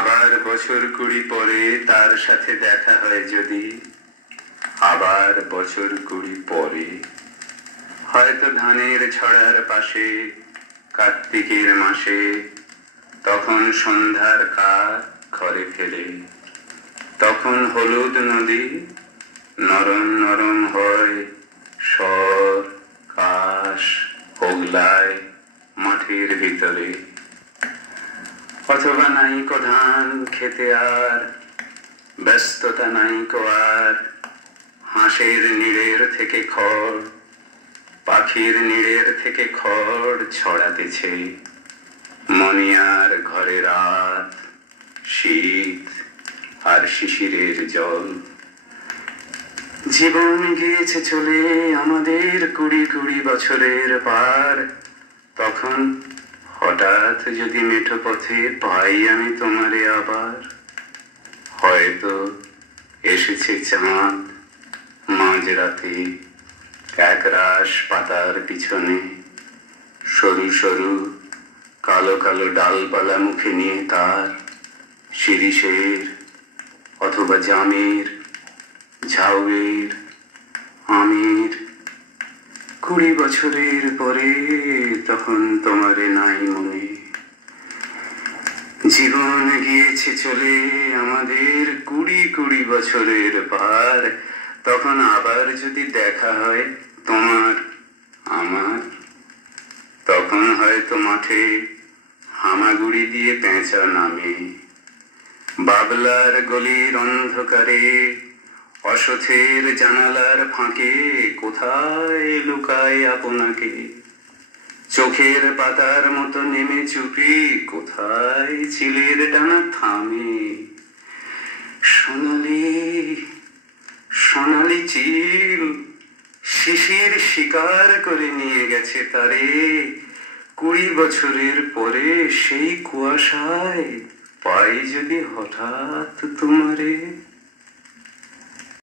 আবার বছর 20 পরে তার সাথে দেখা হয় যদি, আবার বছর 20 পরে, হয়তো ধানের ছড়ার পাশে কার্তিকের মাসে, তখন সন্ধ্যার কাক ঘরে ফেলে, তখন হলুদ নদী নরম নরম হয়, স্বর কাশ হোগলায় মাঠের ভিতরে। অথবা নাইকো ধান খেতে আর ব্যস্ততা নাইকো আর, হাঁসের নিড়ের থেকে খড়, পাখির নিড়ের থেকে খড় ছড়াতেছে, মনিয়ার ঘরে রাত, শীত আর শিশিরের জল। জীবন গিয়েছে চলে আমাদের 20 বছরের পার, তখন হঠাৎ যদি মেঠো পথে পাই আমি তোমারে আবার, হয়তো এসেছে চাঁদ মাঝরাতে একরাশ পাতার পিছনে, সরু সরু কালো কালো ডালপালা মুখে নিয়ে তার, শিরিষের অথবা জামের, ঝাউয়ের, আমের। 20 বছরের পরে তখন তোমারে নাই মনে। জীবন গিয়েছে চলে আমাদের 20 বছরের পার, তখন আবার যদি দেখা হয় তোমার আমার, তখন হয়তো মাঠে হামাগুড়ি দিয়ে পেঁচা নামে, বাবলার গলির অন্ধকারে অসথের জানালার ফাঁকে কোথায় লুকায় আপনাকে, চোখের পাতার মতো নেমে চুপি কোথায় চিলের ডানা থামে, সোনালি সোনালি চিল শিশির শিকার করে নিয়ে গেছে তারে, 20 বছরের পরে সেই কুয়াশায় পাই যদি হঠাৎ তোমারে।